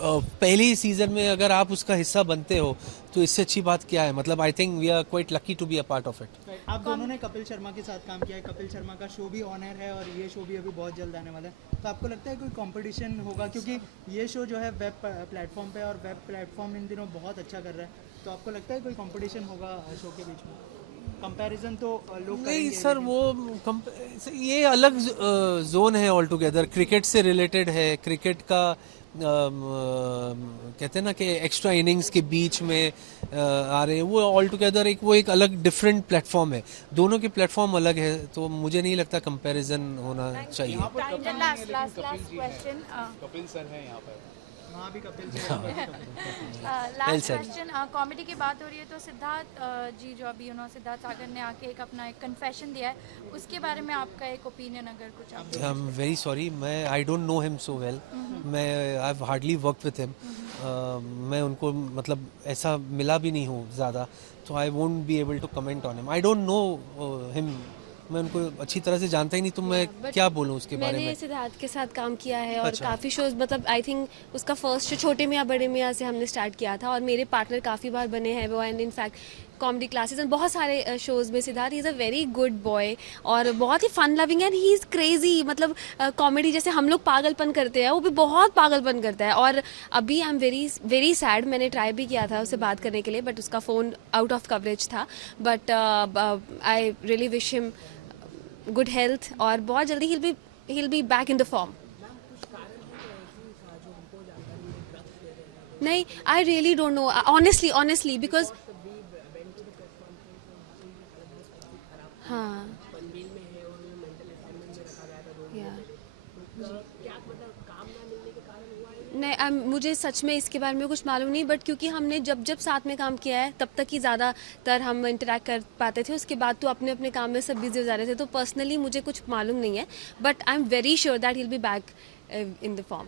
पहले ही सीज़न में अगर आप उसका हिस्सा बनते हो तो इससे अच्छी बात क्या है। मतलब I think we are quite lucky to be a part of it. आप दोनों ने कपिल शर्मा के साथ काम किया है, कपिल शर्मा का शो भी ऑन एयर है और ये शो भी अभी बहुत जल्द आने वाला है, तो आपको लगता है कोई कंपटीशन होगा? क्योंकि ये शो जो है वेब प्लेटफॉर्म पे, और वेब प्लेटफॉर्म इन दिनों बहुत अच्छा कर रहा है, तो आपको लगता है कोई कंपटीशन होगा शो के बीच में? कंपैरिजन तो लोग नहीं सर, वो ये अलग जोन है ऑल टुगेदर, क्रिकेट से रिलेटेड है। क्रिकेट का कहते हैं ना कि एक्स्ट्रा इनिंग्स के बीच में आ रहे हैं, वो ऑल टुगेदर एक अलग डिफरेंट प्लेटफॉर्म है, दोनों के प्लेटफॉर्म अलग है, तो मुझे नहीं लगता कंपैरिजन होना चाहिए। कपिल सर हैं यहाँ पर, वहाँ भी कपिल लास्ट क्वेश्चन, कॉमेडी की बात हो रही है तो सिद्धार्थ जी जो अभी सिद्धार्थ सागर ने आके अपना एक कन्फेशन दिया है, उसके बारे में आपका एक ओपिनियन अगर कुछ आप? आई एम वेरी सॉरी, मैं I don't know him so well, मैं I have hardly worked with him, मैं उनको मतलब ऐसा मिला भी नहीं हूँ ज़्यादा, तो I won't be able to comment on him. I don't know him, मैं उनको अच्छी तरह से जानता ही नहीं, तो मैं क्या बोलूँ उसके बारे में। मैंने सिद्धार्थ के साथ काम किया है और काफ़ी शोज, मतलब आई थिंक उसका फर्स्ट शो छोटे मियाँ बड़े मियाँ से हमने स्टार्ट किया था, और मेरे पार्टनर काफ़ी बार बने हैं वो, and in fact comedy classes and बहुत सारे शोज़ में Siddharth is a very good boy और बहुत ही fun loving and he is crazy. मतलब कॉमेडी जैसे हम लोग पागलपन करते हैं वो भी बहुत पागलपन करता है. और अभी I am very very sad. मैंने ट्राई भी किया था उससे बात करने के लिए बट उसका फ़ोन आउट ऑफ कवरेज था. But I really wish him good health और बहुत जल्दी he'll be back in the form. नहीं, I really don't know. Honestly, because हाँ, नहीं मुझे सच में इसके बारे में कुछ मालूम नहीं बट क्योंकि हमने जब साथ में काम किया है तब तक ही ज़्यादातर हम इंटरेक्ट कर पाते थे. उसके बाद तो अपने अपने काम में सब बिजी हो जा रहे थे. तो पर्सनली मुझे कुछ मालूम नहीं है but I am very sure that he will be back in the form.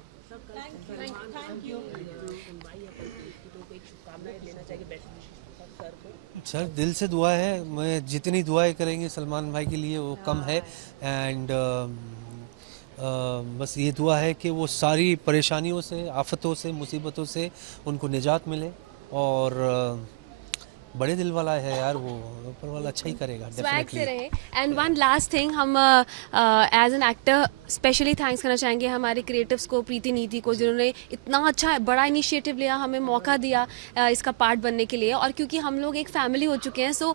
Sir दिल से दुआ है. मैं जितनी दुआएं करेंगे सलमान भाई के लिए वो कम है. एंड बस ये दुआ है कि वो सारी परेशानियों से, आफतों से, मुसीबतों से उनको निजात मिले. और बड़े दिल वाला है यार वो, ऊपर वाला अच्छा ही करेगा definitely. And one last thing, हम as an actor specially thanks करना चाहेंगे हमारे क्रिएटिव्स को, प्रीति नीति को, जिन्होंने इतना अच्छा बड़ा इनिशिएटिव लिया, हमें मौका दिया इसका पार्ट बनने के लिए. और क्योंकि हम लोग एक फैमिली हो चुके हैं सो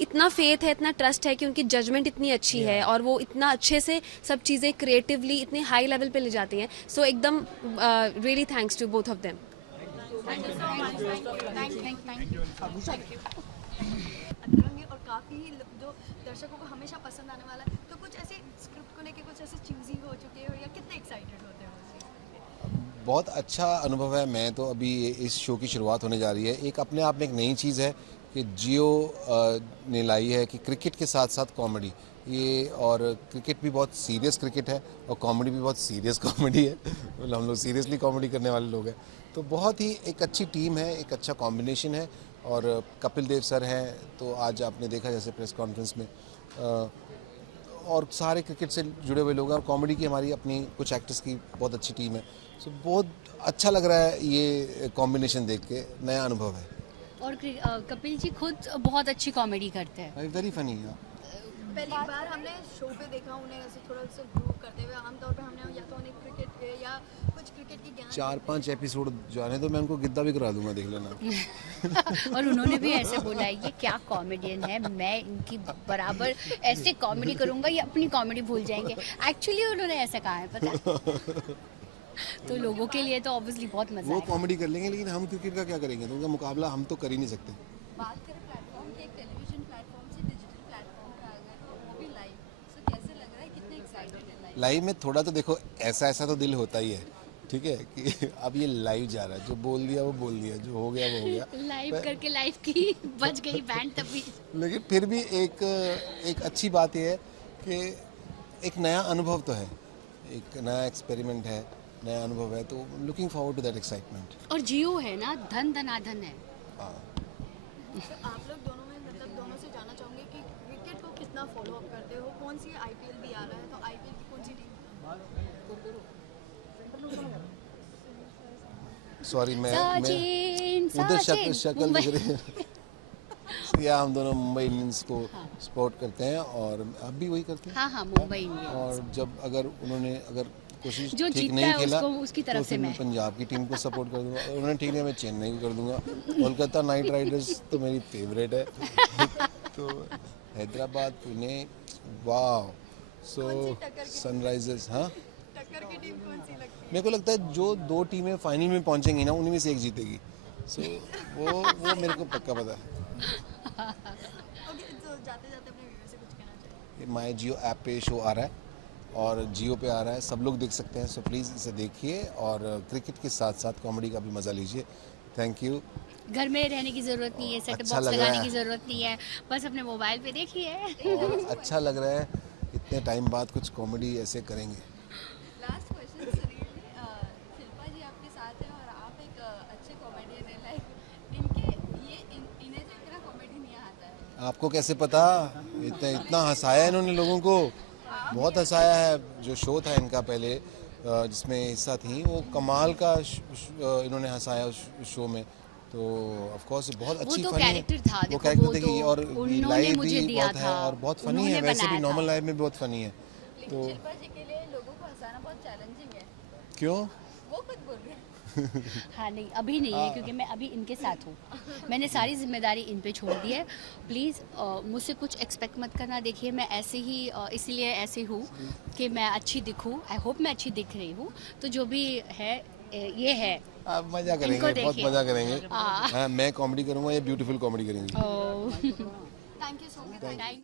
इतना फेथ है, इतना ट्रस्ट है कि उनकी जजमेंट इतनी अच्छी है और वो इतना अच्छे से सब चीज़ें क्रिएटिवली इतने हाई लेवल पे ले जाती हैं. सो एकदम really thanks to both of them. और काफ़ी जो दर्शकों को हमेशा पसंद आने वाला है, तो कुछ ऐसे स्क्रिप्ट को लेके कुछ ऐसे चूजी हो चुके हो या कितने एक्साइटेड होते हो? बहुत अच्छा अनुभव है. मैं तो अभी इस शो की शुरुआत होने जा रही है. एक अपने आप में एक नई चीज़ है कि जियो ने लाई है कि क्रिकेट के साथ साथ कॉमेडी. ये और क्रिकेट भी बहुत सीरियस क्रिकेट है और कॉमेडी भी बहुत सीरियस कॉमेडी है. मतलब हम लोग सीरियसली कॉमेडी करने वाले लोग हैं. तो बहुत ही एक अच्छी टीम है, एक अच्छा कॉम्बिनेशन है. और कपिल देव सर हैं तो आज आपने देखा जैसे प्रेस कॉन्फ्रेंस में, और सारे क्रिकेट से जुड़े हुए लोग हैं. और कॉमेडी की हमारी अपनी कुछ एक्टर्स की बहुत अच्छी टीम है. सो बहुत अच्छा लग रहा है ये कॉम्बिनेशन देख के, नया अनुभव है. और कपिल जी खुद बहुत अच्छी कॉमेडी करते हैं. Very funny. पहली बार हमने शो पे देखा उन्हें ऐसे थोड़ा सा ग्रो करते हुए. आमतौर पे हमने या तो उन्हें क्रिकेट के या कुछ क्रिकेट की ज्ञान 4-5 एपिसोड जाने तो मैं उनको गिद्दा भी करा दूंगा, देख लेना. और उन्होंने भी ऐसे बोला है ये क्या कॉमेडियन है, मैं इनकी बराबर ऐसे कॉमेडी करूंगा ये अपनी कॉमेडी भूल जाएंगे. एक्चुअली उन्होंने ऐसा कहा है, पता है. तो लोगों के लिए तो ऑब्वियसली बहुत मजा वो कॉमेडी कर लेंगे लेकिन हम क्रिकेट का क्या करेंगे. तो उनका मुकाबला हम तो कर ही नहीं सकते. बात करें प्लेटफॉर्म की, एक टेलीविजन प्लेटफॉर्म से डिजिटल प्लेटफॉर्म पे आ गए तो वो भी लाइव. सो कैसे लग रहा है, कितने एक्साइटेड है लाइव में? थोड़ा तो देखो ऐसा तो दिल होता ही है, ठीक है, कि अब ये लाइव जा रहा है. जो बोल दिया वो बोल दिया, जो हो गया वो हो गया. लाइव करके लाइव की बच गई बैंड तभी. लेकिन फिर भी एक अच्छी बात ये है कि एक नया अनुभव तो है, एक नया एक्सपेरिमेंट है, नया अनुभव है. तो looking forward to that excitement. और जियो है ना, धन धनाधन है. तो आप लोग दोनों में मतलब दोनों से जानना चाहूँगी कि क्रिकेट को कितना फॉलो अप करते हो. कौन सी आईपीएल भी आ रहा है तो आईपीएल की कौन सी टीम? सॉरी मैं उधर शक्ल दिख रही है. या हम दोनों मुंबई इंडियंस को सपोर्ट करते हैं और अब भी वही करते हैं. हाँ मुंबई इंडियंस. और जब अगर कोशिश जो ठीक नहीं खेला उसकी तरफ तो से फिर मैं पंजाब की टीम को सपोर्ट कर दूंगा. उन्होंने ठीक नहीं, मैं चेन्नई को कर दूंगा. कोलकाता नाइट राइडर्स तो मेरी फेवरेट है. तो हैदराबाद, पुणे, वाह. सो सनराइजर्स. हाँ, टक्कर की टीम कौन सी लगती है? मेरे को लगता है जो 2 टीमें फाइनल में पहुंचेंगी ना उन्हीं में से एक जीतेगी. सो वो मेरे को पक्का पता है. तो जाते जाते अपने व्यूअर्स से कुछ कहना चाहिए. माय जियो ऐप पे शो आ रहा है और जियो पे आ रहा है, सब लोग देख सकते हैं. सो प्लीज़ इसे देखिए और क्रिकेट के साथ साथ कॉमेडी का भी मज़ा लीजिए. Thank you. घर में रहने की जरूरत नहीं है, सेट अच्छा बॉक्स लग रहा लगाने है. की जरूरत नहीं है, बस अपने मोबाइल पे देखिए. और अच्छा लग रहा है, इतने टाइम बाद कुछ कॉमेडी ऐसे करेंगे. लास्ट क्वेश्चन शिल्पा जी आपके साथ है और आप एक अच्छे कॉमेडियन हैं. लाइक इन्हें तो इतना कॉमेडी नहीं आता है. आपको कैसे पता? इतना हंसाया है इन्होंने लोगों को, बहुत हंसाया है. जो शो था इनका पहले जिसमें हिस्सा थी वो कमाल का इन्होंने हंसाया उस शो में. तो ऑफ कोर्स बहुत वो अच्छी तो फनी कैरेक्टर था, वो देखो, कैरेक्टर वो देखिए तो और उन्होंने लाइव मुझे भी दिया बहुत है था, और बहुत फनी है, उन्होंने वैसे भी बनाया नॉर्मल था। लाइफ में बहुत फनी है। लेकिन तो शिल्पा जी के लिए लोगों को हंसाना बहुत चैलेंजिंग है, क्यों? वो खुद बोल रहे हैं। हाँ नहीं, अभी नहीं है क्योंकि मैं अभी इनके साथ हूँ। मैंने सारी जिम्मेदारी इन पे छोड़ दी है। प्लीज़ मुझसे कुछ एक्सपेक्ट मत करना। देखिए मैं ऐसे ही इसलिए ऐसे हूँ कि मैं अच्छी दिखूँ। आई होप मैं अच्छी दिख रही हूँ। तो जो भी है ये है। आप मजा करेंगे, इनको बहुत देखिए। मजा करेंगे। हाँ। हाँ, मैं कॉमेडी करूँगा, ये ब्यूटीफुल कॉमेडी करेंगी। Thank you so much.